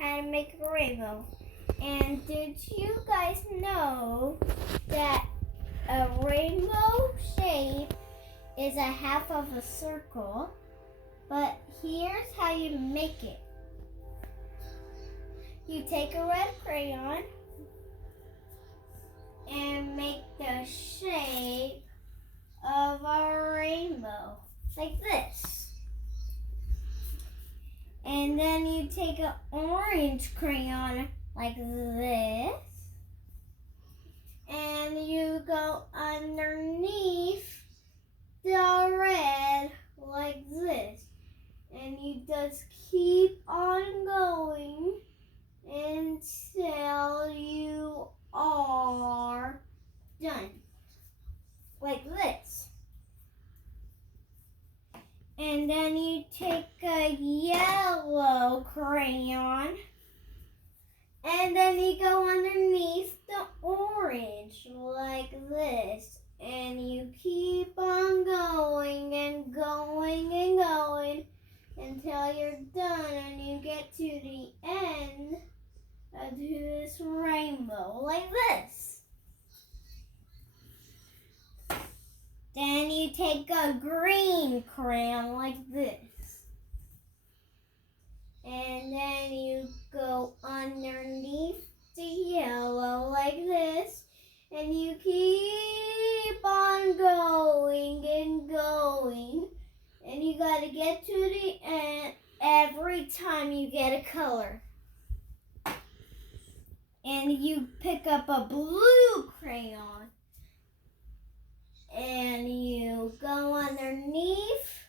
how to make a rainbow. And did you guys know that a rainbow shape is a half of a circle? But here's how you make it. You take a red crayon and make the shape of a rainbow, like this. And then you take an orange crayon like this, and you go underneath the red like this. And you just keep on going until you are done, like this. And then you take a yellow crayon and then you go underneath the orange like this. And you keep on going and going and going until you're done and you get to the end of this rainbow like this. Then you take a green crayon like this. And then you go underneath the yellow like this. And you keep on going and going. And you gotta get to the end every time you get a color. And you pick up a blue crayon. And you go underneath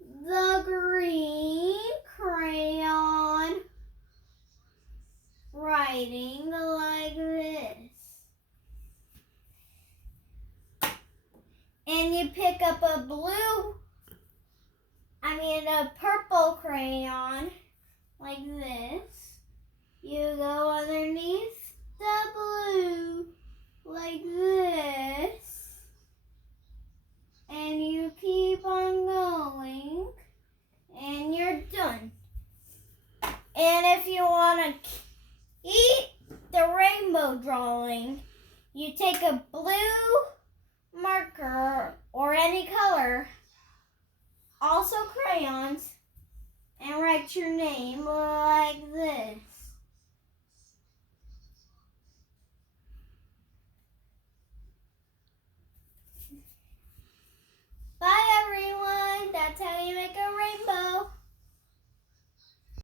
the green crayon, writing like this. And you pick up a purple crayon, like this. You go underneath the blue, like this. And you keep on going, and you're done. And if you want to eat the rainbow drawing, you take a blue marker or any color, also crayons, and write your name like this. Bye everyone, that's how you make